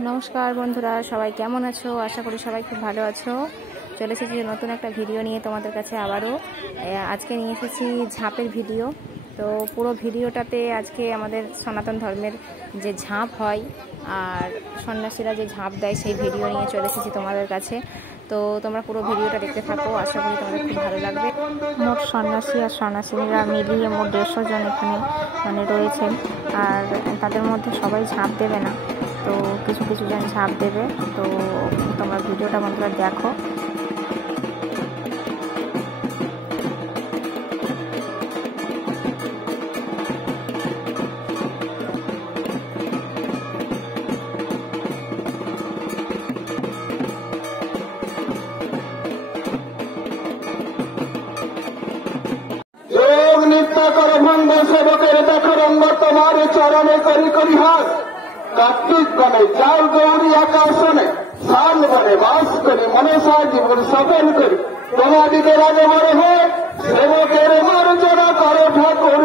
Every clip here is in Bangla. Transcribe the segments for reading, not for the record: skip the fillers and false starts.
নমস্কার বন্ধুরা, সবাই কেমন আছো? আশা করি সবাই খুব ভালো আছো। চলে এসেছি নতুন একটা ভিডিও নিয়ে তোমাদের কাছে আবারও। আজকে নিয়ে এসেছি ঝাঁপের ভিডিও। তো পুরো ভিডিওটাতে আজকে আমাদের সনাতন ধর্মের যে ঝাঁপ হয় আর সন্ন্যাসীরা যে ঝাঁপ দেয় সেই ভিডিও নিয়ে চলে এসেছি তোমাদের কাছে। তো তোমরা পুরো ভিডিওটা দেখতে থাকো, আশা করি তোমাদের খুব ভালো লাগবে। মোট সন্ন্যাসী আর সন্ন্যাসীরা মিলিয়ে মোট 150 জন এখানে রয়েছেন। আর তাদের মধ্যে সবাই ঝাঁপ দেবে না, তো কিছু কিছু জন ঝাঁপ দেবে। তো তোমরা ভিডিওটা বন্ধুরা দেখো। তোমার চরণে করি করি হাত কার্তিক বনে চাল গৌরী আকাশনে সাল বনে বাস করি মনসা জীবন সফল করি তোমাদিদের আগে বড় হয় সেবকের মার্জনা করো ঠাকুর।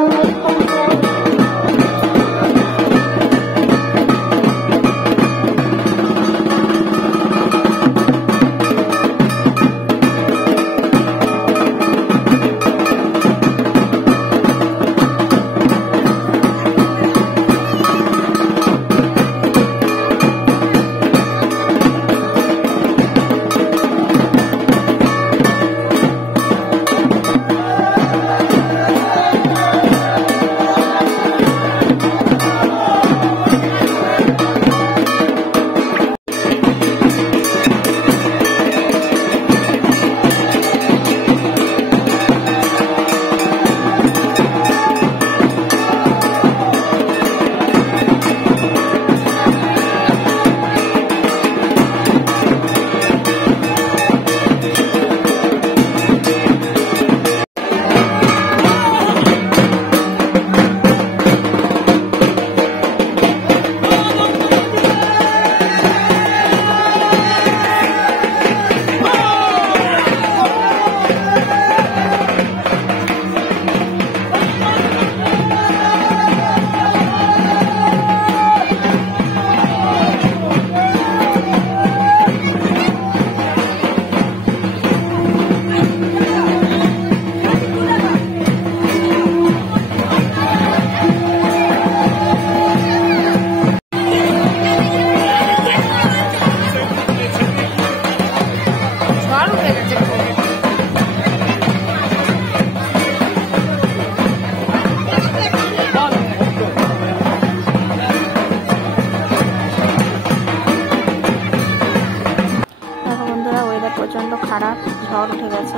প্রচণ্ড খারাপ, ঝড় উঠে গেছে।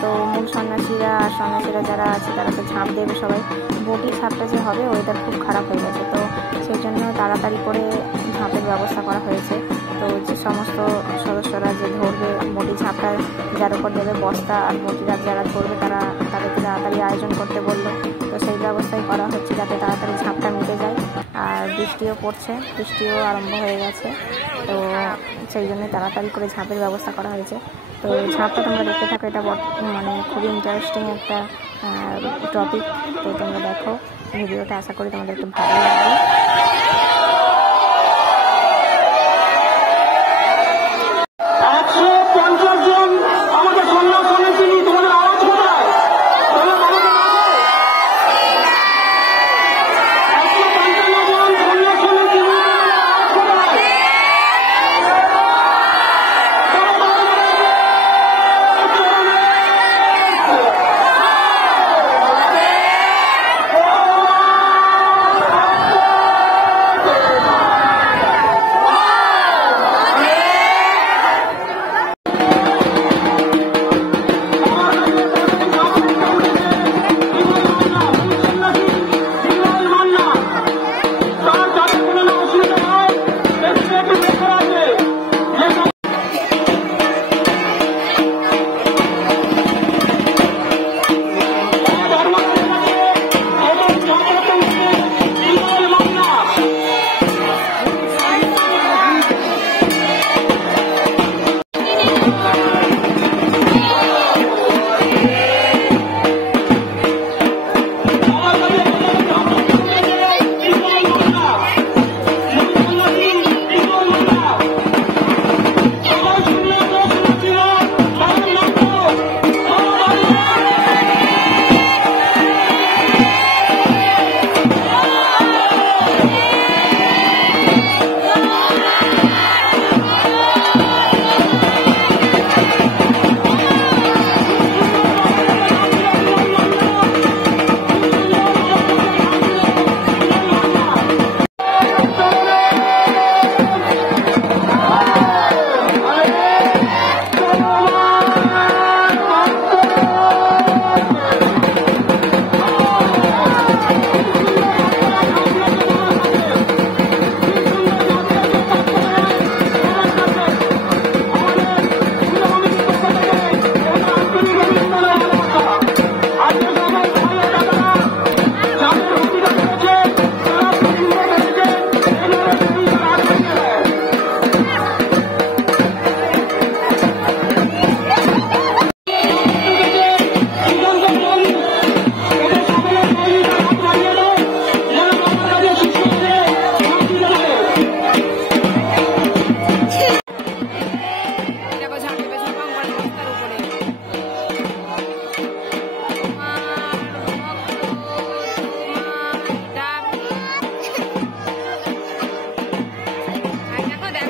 তো মূল সন্ন্যাসীরা আর সন্ন্যাসীরা যারা আছে তারা তো ঝাঁপ দেবে সবাই। বটি ঝাঁপটা যে হবে ওয়েদার খুব খারাপ হয়ে গেছে, তো সেই জন্য তাড়াতাড়ি করে ঝাঁপের ব্যবস্থা করা হয়েছে। তো যে সমস্ত সদস্যরা যে ধরবে বটি ঝাঁপটা, যার উপর দেবে বস্তা আর বটিরা যারা ধরবে তাদেরকে তাড়াতাড়ি আয়োজন করতে বললো। তো সেই ব্যবস্থাই করা হচ্ছে যাতে তাড়াতাড়ি ঝাঁপটা মিটে যায়। আর বৃষ্টিও পড়ছে, বৃষ্টিও আরম্ভ হয়ে গেছে, তো সেই জন্য তাড়াতাড়ি করে ঝাঁপের ব্যবস্থা করা হয়েছে। তো ঝাঁপটা তোমরা দেখতে থাকো, এটা মানে খুবই ইন্টারেস্টিং একটা টপিক। তো তোমরা দেখো ভিডিওটা, আশা করি তোমাদের একটু ভালো লাগবে।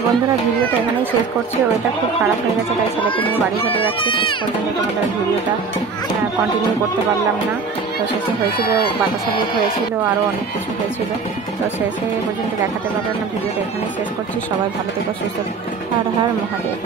বন্ধুরা ভিডিওটা এখানেই শেষ করছি। ওয়েদার খুব খারাপ হয়ে গেছে, তাই ছেলেকে নিয়ে বাড়ি চলে যাচ্ছি। শেষ পর্যন্ত তোমাদের ভিডিওটা কন্টিনিউ করতে পারলাম না। তো শেষে হয়েছিল বাতাসা ভূত হয়েছিল, আরও অনেক কিছু হয়েছিল। তো শেষে পর্যন্ত দেখাতে পারলাম না। ভিডিওটা এখানেই শেষ করছি। সবাই ভালো থেকো, সুস্থ। হর হর মহাদেব।